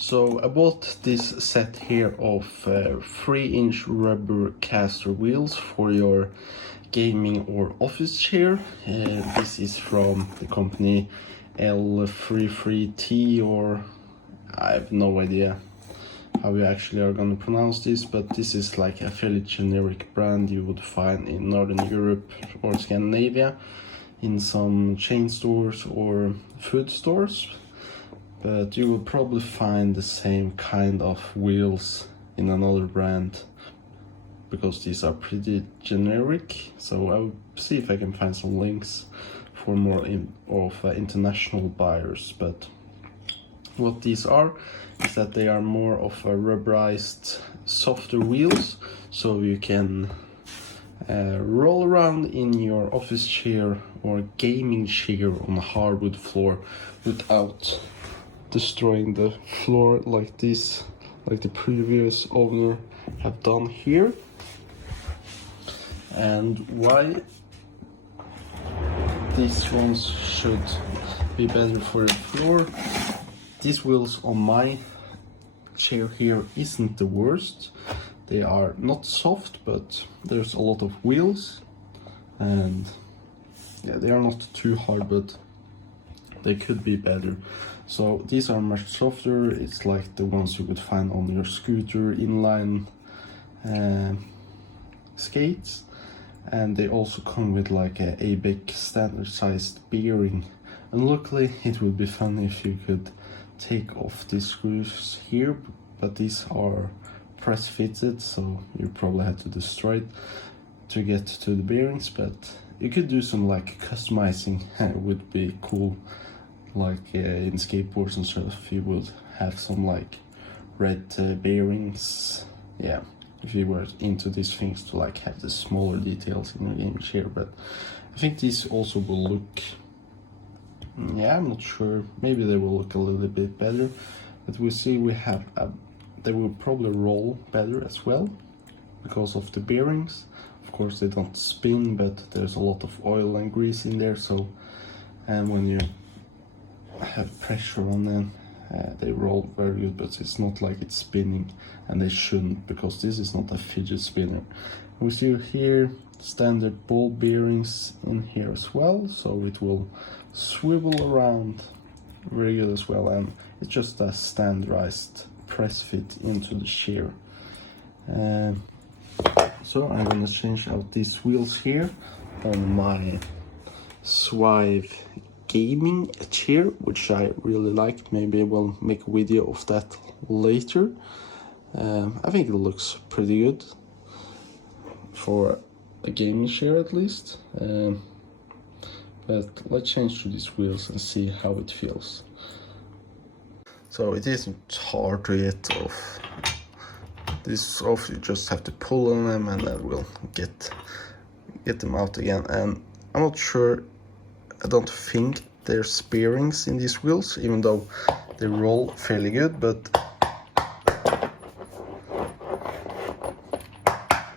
So I bought this set here of 3-inch rubber caster wheels for your gaming or office chair. This is from the company L33T, or I have no idea how you actually are going to pronounce this, but this is like a fairly generic brand you would find in Northern Europe or Scandinavia in some chain stores or food stores. But you will probably find the same kind of wheels in another brand because these are pretty generic. So I'll see if I can find some links for more international buyers. But what these are is that they are more of a rubberized, softer wheels, so you can roll around in your office chair or gaming chair on a hardwood floor without destroying the floor like this, like the previous owner have done here. And why these ones should be better for the floor, these wheels on my chair here isn't the worst. They are not soft, but there's a lot of wheels, and yeah, they are not too hard, but they could be better. So these are much softer. It's like the ones you could find on your scooter inline skates, and they also come with like a ABEC standard sized bearing. And luckily it would be fun if you could take off these screws here, but these are press fitted, so you probably had to destroy it to get to the bearings. But you could do some like customizing. It would be cool, like in skateboards and stuff you would have some like red bearings, yeah, if you were into these things, to like have the smaller details in your game chair. But I think these also will look, yeah, I'm not sure, maybe they will look a little bit better, but we'll see. We have they will probably roll better as well because of the bearings. Of course they don't spin, but there's a lot of oil and grease in there, so and when you have pressure on them, they roll very good, but it's not like it's spinning, and they shouldn't, because this is not a fidget spinner. We see here standard ball bearings in here as well, so it will swivel around very good as well, and it's just a standardized press fit into the chair. So I'm gonna change out these wheels here on my Svive gaming chair, which I really like. Maybe we'll make a video of that later. I think it looks pretty good for a gaming chair at least. But let's change to these wheels and see how it feels. So it isn't hard to get off. This off, you just have to pull on them, and then we'll get them out again. And I'm not sure, I don't think there's bearings in these wheels, even though they roll fairly good, but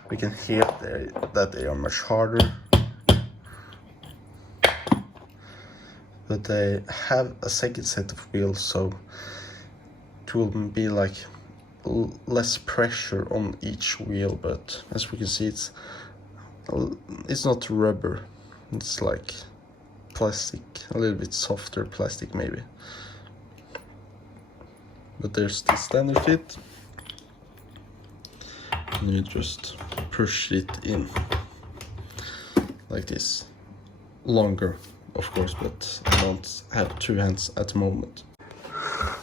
we can hear that they are much harder. But they have a second set of wheels, so it will be like less pressure on each wheel. But as we can see, it's not rubber, it's like plastic, a little bit softer plastic maybe. But there's the standard fit, and you just push it in like this. Longer, of course, but I don't have two hands at the moment.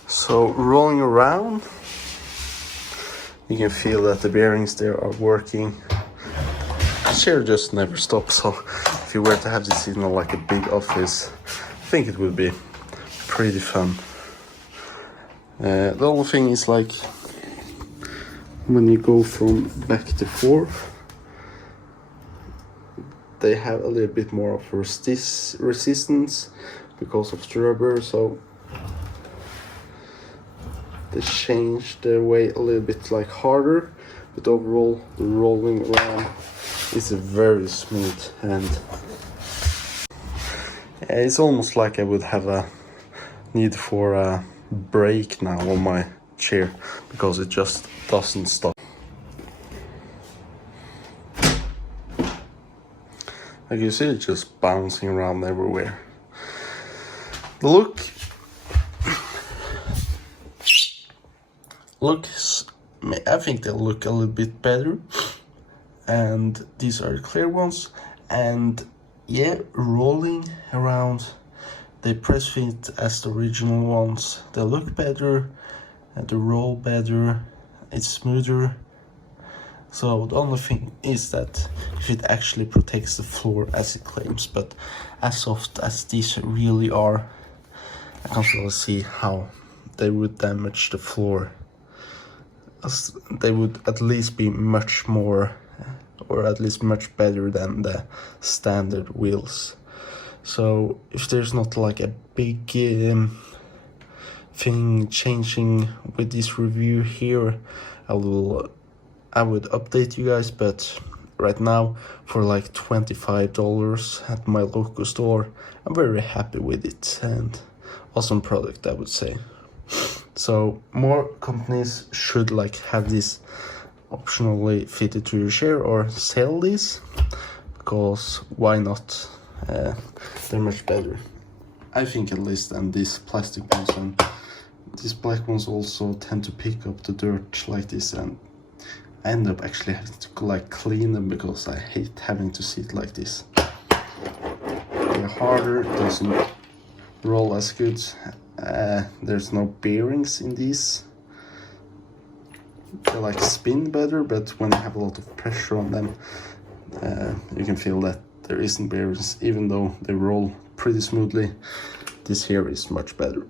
So rolling around, you can feel that the bearings there are working. The chair just never stops, so if you were to have this in like a big office, I think it would be pretty fun. The only thing is, like, when you go from back to forth, they have a little bit more of resistance because of the rubber, so they change their weight a little bit like harder, but overall the rolling around is very smooth, and it's almost like I would have a need for a break now on my chair because it just doesn't stop. Like you see, it's just bouncing around everywhere. The looks, I think they look a little bit better, and these are the clear ones. And yeah, rolling around, they press fit as the original ones. They look better, and they roll better. It's smoother. So the only thing is that if it actually protects the floor as it claims, but as soft as these really are, I can't really see how they would damage the floor. As they would at least be much more, or at least much better than the standard wheels. So if there's not like a big thing changing with this review here, I would update you guys, but right now for like $25 at my local store, I'm very happy with it, and awesome product, I would say. So more companies should like have this optionally fitted to your chair or sell this, because why not? They're much better, I think, at least, than these plastic ones, and these black ones also tend to pick up the dirt like this, and I end up actually having to like clean them because I hate having to sit like this. They're harder, doesn't roll as good. There's no bearings in these. They like spin better, but when you have a lot of pressure on them, you can feel that there isn't bearings, even though they roll pretty smoothly. This here is much better.